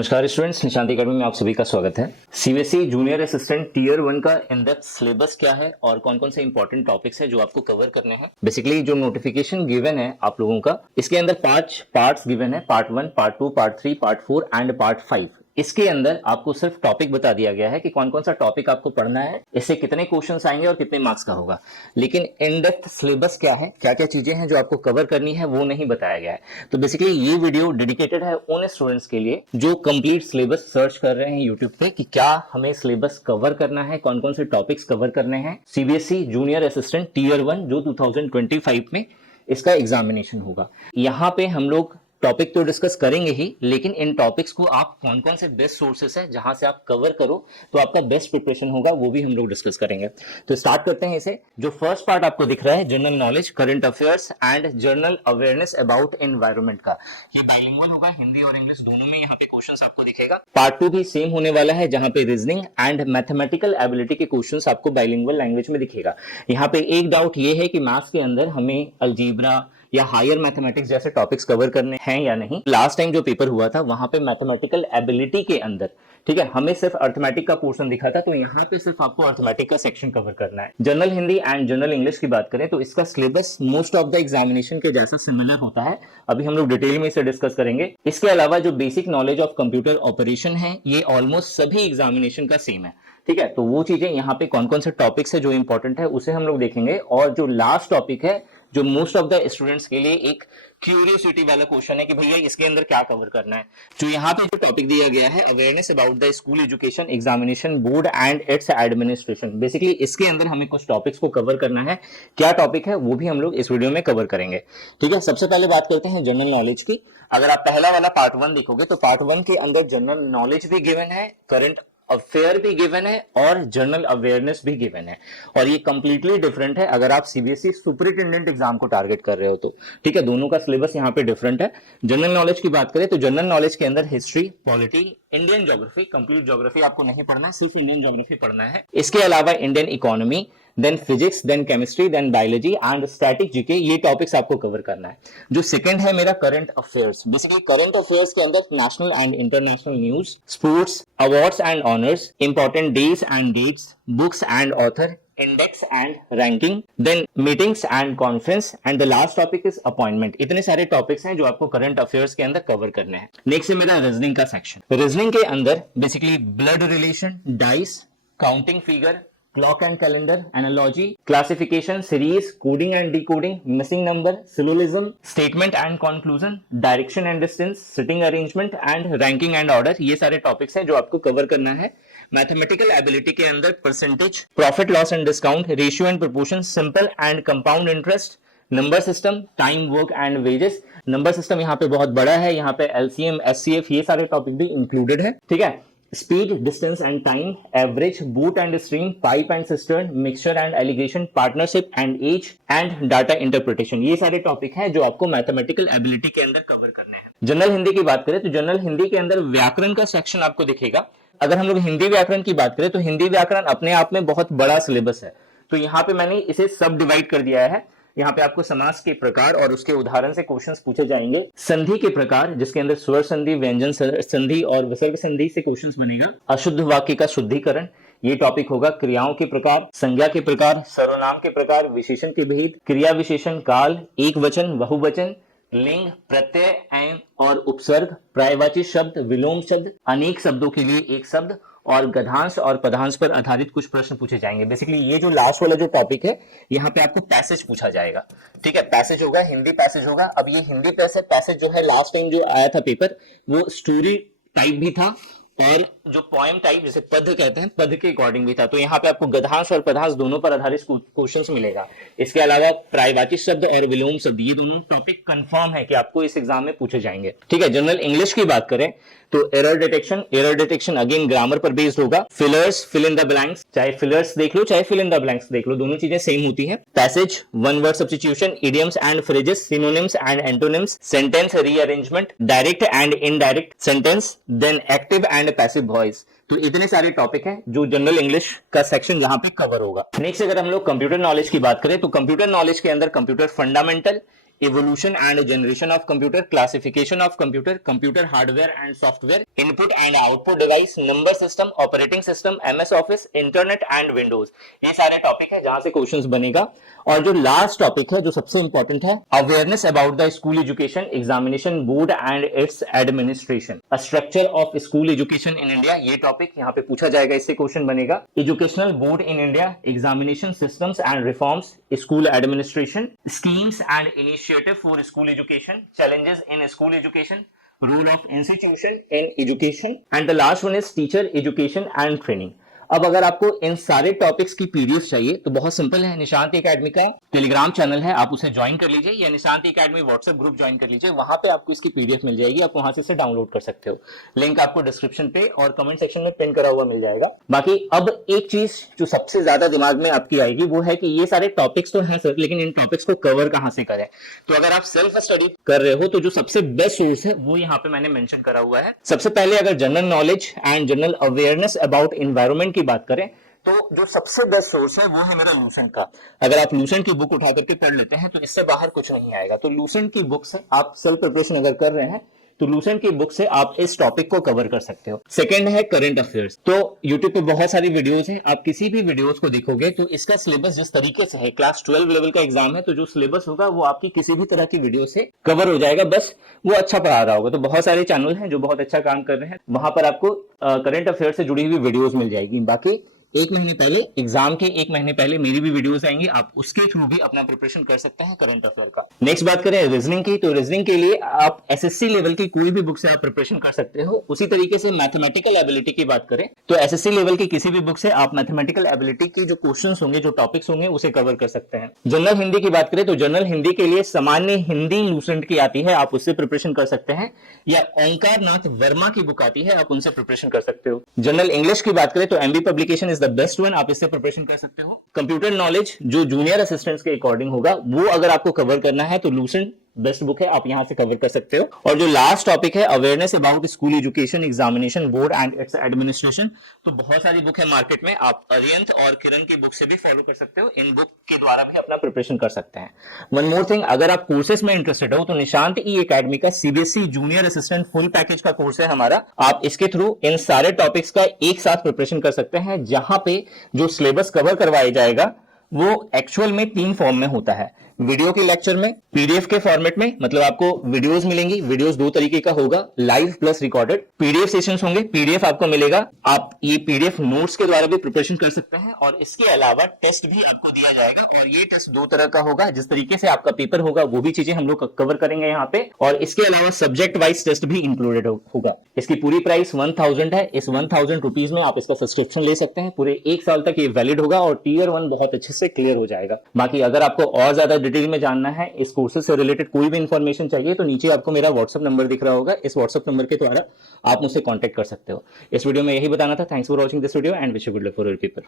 नमस्कार students, Nishant academy में आप सभी का स्वागत है। सीबीएसई जूनियर असिस्टेंट टीयर 1 का इन डेप्थ सिलेबस क्या है और कौन कौन से इंपॉर्टेंट टॉपिक्स है जो आपको कवर करने हैं। बेसिकली जो नोटिफिकेशन गिवन है आप लोगों का, इसके अंदर 5 पार्ट्स गिवन है, part 1, part 2, part 3, part 4 and part 5। इसके अंदर आपको सिर्फ टॉपिक बता दिया गया है कि कौन कौन सा टॉपिक आपको पढ़ना है, इससे कितने क्वेश्चंस आएंगे और कितने मार्क्स का होगा। लेकिन इन डेप्थ सिलेबस क्या है, क्या क्या चीजें हैं जो आपको कवर करनी है, वो नहीं बताया गया है। तो बेसिकली ये वीडियो डेडिकेटेड है उन स्टूडेंट्स के लिए जो कंप्लीट सिलेबस सर्च कर रहे हैं यूट्यूब पे कि क्या हमें सिलेबस कवर करना है, कौन कौन से टॉपिक्स कवर करने हैं। सीबीएसई जूनियर असिस्टेंट टीयर 1 जो 2025 में इसका एग्जामिनेशन होगा। यहाँ पे हम लोग टॉपिक तो डिस्कस करेंगे ही, लेकिन इन टॉपिक्स को आप कौन कौन से बेस्ट सोर्सेस हैं जहां से आप कवर करो तो आपका बेस्ट प्रिपरेशन होगा, वो भी हम लोग डिस्कस करेंगे। तो स्टार्ट करते हैं इसे। जो फर्स्ट पार्ट आपको दिख रहा है, general knowledge, current affairs and general awareness about environment का, ये बाइलिंगुअल होगा, हिंदी और इंग्लिश दोनों में यहाँ पे क्वेश्चंस आपको दिखेगा। पार्ट 2 भी सेम होने वाला है, जहां पे रीजनिंग एंड मैथमेटिकल एबिलिटी के क्वेश्चंस आपको बाइलिंगुअल लैंग्वेज में दिखेगा। यहाँ पे एक डाउट ये है कि मैथ्स के अंदर हमें अलजेब्रा या हायर मैथमेटिक्स जैसे टॉपिक्स कवर करने हैं या नहीं। लास्ट टाइम जो पेपर हुआ था वहां पे मैथमेटिकल एबिलिटी के अंदर, ठीक है, हमें सिर्फ अर्थमेटिक का पोर्शन दिखा था, तो यहाँ पे सिर्फ आपको अर्थमेटिक का सेक्शन कवर करना है। General Hindi and general English की बात करें तो इसका syllabus most of the examination के जैसा सिमिलर होता है। अभी हम लोग डिटेल में इसे डिस्कस करेंगे। इसके अलावा जो basic knowledge of computer operation है, ये ऑलमोस्ट सभी एग्जामिनेशन का सेम है, ठीक है। तो वो चीजें यहाँ पे कौन कौन से टॉपिक्स है जो इंपॉर्टेंट है उसे हम लोग देखेंगे। और जो लास्ट टॉपिक है, जो मोस्ट ऑफ द स्टूडेंट्स के लिए एक क्यूरियोसिटी वाला क्वेश्चन है कि भैया इसके अंदर क्या कवर करना है, जो यहाँ पे जो टॉपिक दिया गया है, awareness about the school education examination board and it's administration. Basically इसके अंदर हमें कुछ टॉपिक्स को कवर करना है। क्या टॉपिक है वो भी हम लोग इस वीडियो में कवर करेंगे, ठीक है। सबसे पहले बात करते हैं जनरल नॉलेज की। अगर आप पहला वाला पार्ट 1 देखोगे तो पार्ट 1 के अंदर जनरल नॉलेज भी गिवन है, करंट अफेयर भी गिवन है और जनरल अवेयरनेस भी गिवन है। और ये कंप्लीटली डिफरेंट है अगर आप सीबीएसई सुपरिटेंडेंट एग्जाम को टारगेट कर रहे हो तो, ठीक है। दोनों का सिलेबस यहाँ पे डिफरेंट है। जनरल नॉलेज की बात करें तो जनरल नॉलेज के अंदर history, polity, Indian geography, complete geography आपको नहीं पढ़ना है, सिर्फ इंडियन ज्योग्राफी पढ़ना है। इसके अलावा Indian economy, then physics, then chemistry, then biology and static GK, ये टॉपिक्स आपको कवर करना है। जो सेकंड है मेरा current affairs. Basically current affairs के अंदर national and international news, sports, awards and honours, important days and dates, books and author, index and ranking, then meetings and conference and the last topic is appointment. इतने सारे topics हैं जो आपको current affairs के अंदर cover करने हैं। Next है मेरा रीजनिंग का सेक्शन। रीजनिंग के अंदर basically blood relation, dice, counting figure, clock and calendar, analogy, classification, series, coding and decoding, missing number, syllogism, statement and conclusion, direction and distance, sitting arrangement and ranking and order, ये सारे topics हैं जो आपको cover करना है। Mathematical ability के अंदर percentage, profit loss and discount, ratio and proportion, simple and compound interest, number system, time, work and wages. Number system यहाँ पे बहुत बड़ा है, यहाँ पे एलसीएम, एचसीएफ, ये सारे टॉपिक भी इंक्लूडेड है, ठीक है। Speed, distance and time, average, boat and stream, pipe and cistern, mixture and alligation, partnership and age and data interpretation, ये सारे टॉपिक हैं जो आपको मैथमेटिकल एबिलिटी के अंदर कवर करने हैं। जनरल हिंदी की बात करें तो जनरल हिंदी के अंदर व्याकरण का सेक्शन आपको दिखेगा। अगर हम लोग हिंदी व्याकरण की बात करें तो हिंदी व्याकरण अपने आप में बहुत बड़ा सिलेबस है, तो यहाँ पे मैंने इसे सब डिवाइड कर दिया है। यहाँ पे आपको समास के प्रकार और उसके उदाहरण से क्वेश्चंस पूछे जाएंगे। संधि के प्रकार, जिसके अंदर स्वर संधि, व्यंजन संधि और विसर्ग संधि से क्वेश्चंस बनेगा। अशुद्ध वाक्य का शुद्धिकरण, ये टॉपिक होगा। क्रियाओं के प्रकार, संज्ञा के प्रकार, सर्वनाम के प्रकार, विशेषण के भेद, क्रिया विशेषण, काल, एक वचन, बहुवचन, लिंग, प्रत्यय, एवं और उपसर्ग, पर्यायवाची शब्द, विलोम शब्द, अनेक शब्दों के लिए एक शब्द और गद्यांश और पदांश पर आधारित कुछ प्रश्न पूछे जाएंगे। बेसिकली ये जो लास्ट वाला जो टॉपिक है, यहाँ पे आपको पैसेज पूछा जाएगा, ठीक है। पैसेज होगा, हिंदी पैसेज होगा। अब ये हिंदी पैसेज जो है लास्ट टाइम जो आया था पेपर, वो स्टोरी टाइप भी था और जो पोएम टाइप, जैसे पद कहते हैं, पद के अकॉर्डिंग भी था। तो यहाँ पे आपको गद्यांश और पदांश दोनों पर आधारित क्वेश्चंस मिलेगा। इसके अलावा पर्यायवाची शब्द और विलोम शब्द, ये दोनों टॉपिक कंफर्म है कि आपको इस एग्जाम में पूछे जाएंगे, ठीक है। जनरल इंग्लिश की बात करें तो एरर डिटेक्शन अगेन ग्रामर पर बेस्ड होगा। Fillers, fill in the blanks, चाहे फिलर्स देख लो चाहे फिल इन द ब्लैंक्स देख लो, दोनों चीजें सेम होती हैं। Passage, one word substitution, idioms and phrases, synonyms and antonyms, sentence rearrangement, direct and indirect sentence, then active and passive voice. तो इतने सारे टॉपिक हैं जो जनरल इंग्लिश का सेक्शन यहाँ पे कवर होगा। नेक्स्ट अगर हम लोग कंप्यूटर नॉलेज की बात करें तो कंप्यूटर नॉलेज के अंदर computer fundamental, evolution and generation of computer, classification of computer, computer hardware and software, input and output device, number system, operating system, MS Office, internet and Windows। ये सारे topic है जहां से क्वेश्चंस बनेगा। और जो लास्ट टॉपिक है जो सबसे इंपॉर्टेंट है, awareness about the school education examination board and it's administration, a structure of school education in India. ये टॉपिक यहाँ पे पूछा जाएगा, इससे क्वेश्चन बनेगा। Educational board in India, examination systems and reforms, school administration, schemes and initiative for school education, challenges in school education, role of institution in education, and the last one is teacher education and training। अब अगर आपको इन सारे topics की PDF चाहिए तो बहुत simple है, Nishant academy का टेलीग्राम चैनल है, आप उसे ज्वाइन कर लीजिए या Nishant academy WhatsApp group join कर लीजिए, वहां पे आपको इसकी पीडीएफ मिल जाएगी, आप वहां से इसे डाउनलोड कर सकते हो। लिंक आपको डिस्क्रिप्शन पे और कमेंट सेक्शन में पिन करा हुआ मिल जाएगा। बाकी अब एक चीज जो सबसे ज्यादा दिमाग में आपकी आएगी वो है कि ये सारे टॉपिक्स तो हैं सर, लेकिन इन टॉपिक्स को कवर कहां से करें। तो अगर आप सेल्फ स्टडी कर रहे हो तो जो सबसे बेस्ट सोर्स है वो यहाँ पे मैंने मेंशन करा हुआ है। सबसे पहले अगर general knowledge and general awareness about environment की बात करें तो जो सबसे बेस्ट सोर्स है वो है मेरा लूसेंट का। अगर आप लूसेंट की बुक उठा करके पढ़ लेते हैं तो इससे बाहर कुछ नहीं आएगा। तो लूसेंट की बुक से आप सेल्फ प्रिपरेशन अगर कर रहे हैं तो लूसेंट की बुक से आप इस टॉपिक को कवर कर सकते हो। सेकंड है करंट अफेयर्स। तो YouTube पे बहुत सारी वीडियोस हैं, आप किसी भी वीडियोस को देखोगे तो इसका सिलेबस जिस तरीके से है, क्लास 12 लेवल का एग्जाम है तो जो सिलेबस होगा वो आपकी किसी भी तरह की वीडियो से कवर हो जाएगा, बस वो अच्छा पढ़ा रहा होगा। तो बहुत सारे चैनल हैं जो बहुत अच्छा काम कर रहे हैं, वहां पर आपको करंट अफेयर से जुड़ी हुई वीडियोस मिल जाएगी। बाकी एक महीने पहले एग्जाम के एक महीने पहले मेरी भी वीडियोस आएंगी, आप उसके थ्रू भी अपना प्रिपरेशन कर सकते हैं करंट अफेयर का। नेक्स्ट बात करें रीजनिंग की, तो रीजनिंग के लिए आप एसएससी लेवल की कोई भी बुक से आप प्रिपरेशन कर सकते हो। उसी तरीके से मैथमेटिकल एबिलिटी की बात करें तो एसएससी लेवल की किसी भी बुक से आप मैथमेटिकल एबिलिटी की जो क्वेश्चंस होंगे, जो टॉपिक्स होंगे उसे कवर कर सकते हैं। जनरल हिंदी की बात करें तो जनरल हिंदी के लिए सामान्य हिंदी लूसेंट की आती है, आप उससे प्रिपरेशन कर सकते हैं, या ओंकार नाथ वर्मा की बुक आती है, आप उनसे प्रिपरेशन कर सकते हो। जनरल इंग्लिश की बात करें तो MB publication is the best one, आप इससे प्रिपरेशन कर सकते हो। कंप्यूटर नॉलेज जो जूनियर असिस्टेंट्स के अकॉर्डिंग होगा वो अगर आपको कवर करना है तो लूसेंट बेस्ट बुक है, आप यहां से कवर कर सकते हो। और जो लास्ट टॉपिक है awareness about school education examination board and it's administration, तो बहुत सारी बुक है मार्केट में, आप अरियंत और किरण की बुक से भी फॉलो कर सकते हो, इन बुक के द्वारा भी अपना प्रिपरेशन कर सकते हैं। वन मोर थिंग, अगर आप कोर्सेज में इंटरेस्टेड हो तो निशांत ई एकेडमी का CBSE junior assistant full package का कोर्स है हमारा, आप इसके थ्रू इन सारे टॉपिक्स का एक साथ प्रिपरेशन कर सकते हैं, जहां पे जो सिलेबस कवर करवाया जाएगा वो एक्चुअल में 3 फॉर्म में होता है, वीडियो के लेक्चर में, पीडीएफ के फॉर्मेट में, मतलब आपको वीडियोस मिलेंगी, वीडियोस 2 तरीके का होगा, live plus recorded, PDF sessions होंगे, पीडीएफ आपको मिलेगा, आप ये पीडीएफ नोट्स के द्वारा भी प्रिपरेशन कर सकते हैं, और इसके अलावा टेस्ट भी आपको दिया जाएगा, और ये टेस्ट 2 तरह का होगा, जिस तरीके से आपका पेपर होगा वो भी चीजें हम लोग कवर करेंगे यहाँ पे, और इसके अलावा सब्जेक्ट वाइज टेस्ट भी इंक्लूडेड होगा। इसकी पूरी प्राइस 1000 है, इस 1000 रुपीज में आप इसका सब्सक्रिप्शन ले सकते हैं, पूरे 1 साल तक ये वैलिड होगा और टीयर 1 बहुत अच्छे से क्लियर हो जाएगा। बाकी अगर आपको और ज्यादा डिटेल में जानना है, इस कोर्सेज से रिलेटेड कोई भी इंफॉर्मेशन चाहिए तो नीचे आपको मेरा व्हाट्सएप नंबर दिख रहा होगा, इस व्हाट्सएप नंबर के द्वारा आप मुझसे कांटेक्ट कर सकते हो। इस वीडियो में यही बताना था। Thanks for watching this video and wish you good luck for your paper.